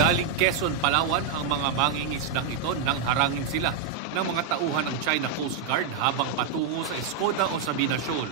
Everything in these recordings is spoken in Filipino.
Galing Quezon, Palawan ang mga mangingisdang ito nang harangin sila ng mga tauhan ng China Coast Guard habang patungo sa Escoda o Sabina Shoal.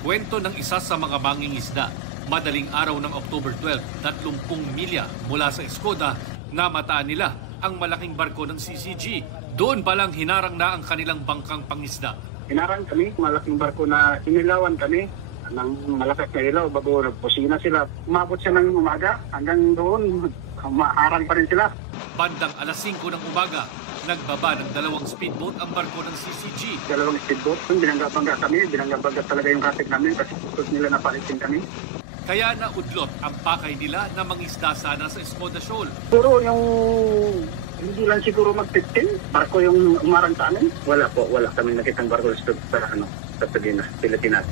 Kwento ng isa sa mga mangingisda, madaling araw ng October 12, 30 milya mula sa Escoda, namataan nila ang malaking barko ng CCG. Doon palang hinarang na ang kanilang bangkang pangisda. Hinarang kami, malaking barko na inilawan kami ng malakas na ilaw bago nagpusina sila. Umabot siya ng umaga hanggang doon, maharang pa rin sila. Bandang alas 5 ng umaga, nagbaba ng 2 speedboat ang barko ng CCG. 2 speedboat, binangga-bangga kami, binangga-bangga talaga yung katik namin kasi gusto nila na palitin kami. Kaya naudlot ang pakay nila na mangisda sana sa Escoda Shoal. Puro yung hindi lang siguro mag-15, barko yung umarang sa amin. Wala kami nakitang barko sa Pilipinas.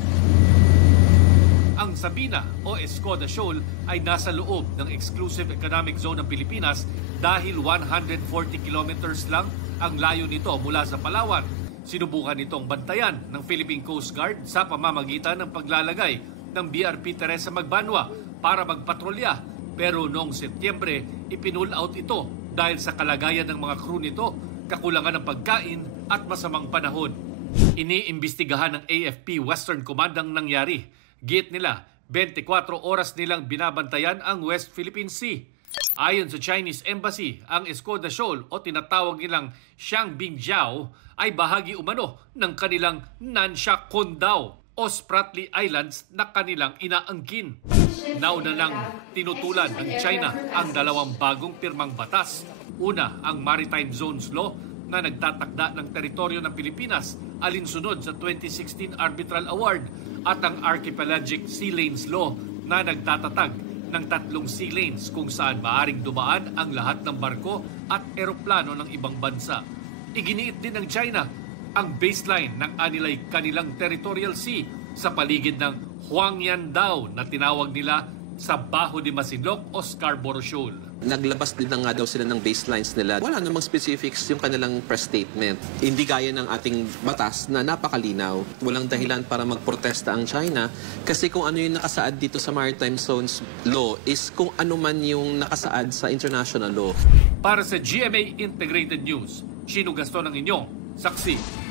Ang Sabina o Escoda Shoal ay nasa loob ng Exclusive Economic Zone ng Pilipinas dahil 140 kilometers lang ang layo nito mula sa Palawan. Sinubukan itong bantayan ng Philippine Coast Guard sa pamamagitan ng paglalagay ng BRP Teresa Magbanwa para magpatrolya. Pero noong Setyembre, ipinul out ito dahil sa kalagayan ng mga crew nito, kakulangan ng pagkain at masamang panahon. Iniimbestigahan ng AFP Western Command ang nangyari. Git nila, 24 oras nilang binabantayan ang West Philippine Sea. Ayon sa Chinese Embassy, ang Escoda Shoal o tinatawag nilang Xiangbingjiao ay bahagi umano ng kanilang Nansha Kondao o Spratly Islands na kanilang inaangkin. Nauna nang tinutulan ng China ang 2 bagong pirmang batas. Una, ang Maritime Zones Law na nagtatakda ng teritoryo ng Pilipinas alinsunod sa 2016 Arbitral Award at ang Archipelagic Sea Lanes Law na nagtatatag ng 3 sea lanes kung saan maaring dumaan ang lahat ng barko at eroplano ng ibang bansa. Iginiit din ng China ang baseline ng kanilang territorial sea sa paligid ng Huangyandao na tinawag nila sa Baho de Masinloc o Scarborough Shoal. Naglabas din na nga daw sila ng baselines nila. Wala namang specifics yung kanilang press statement. Hindi gaya ng ating batas na napakalinaw. Walang dahilan para magprotesta ang China kasi kung ano yung nakasaad dito sa Maritime Zones Law is kung ano man yung nakasaad sa international law. Para sa GMA Integrated News, Chino Gaston ang inyong saksi.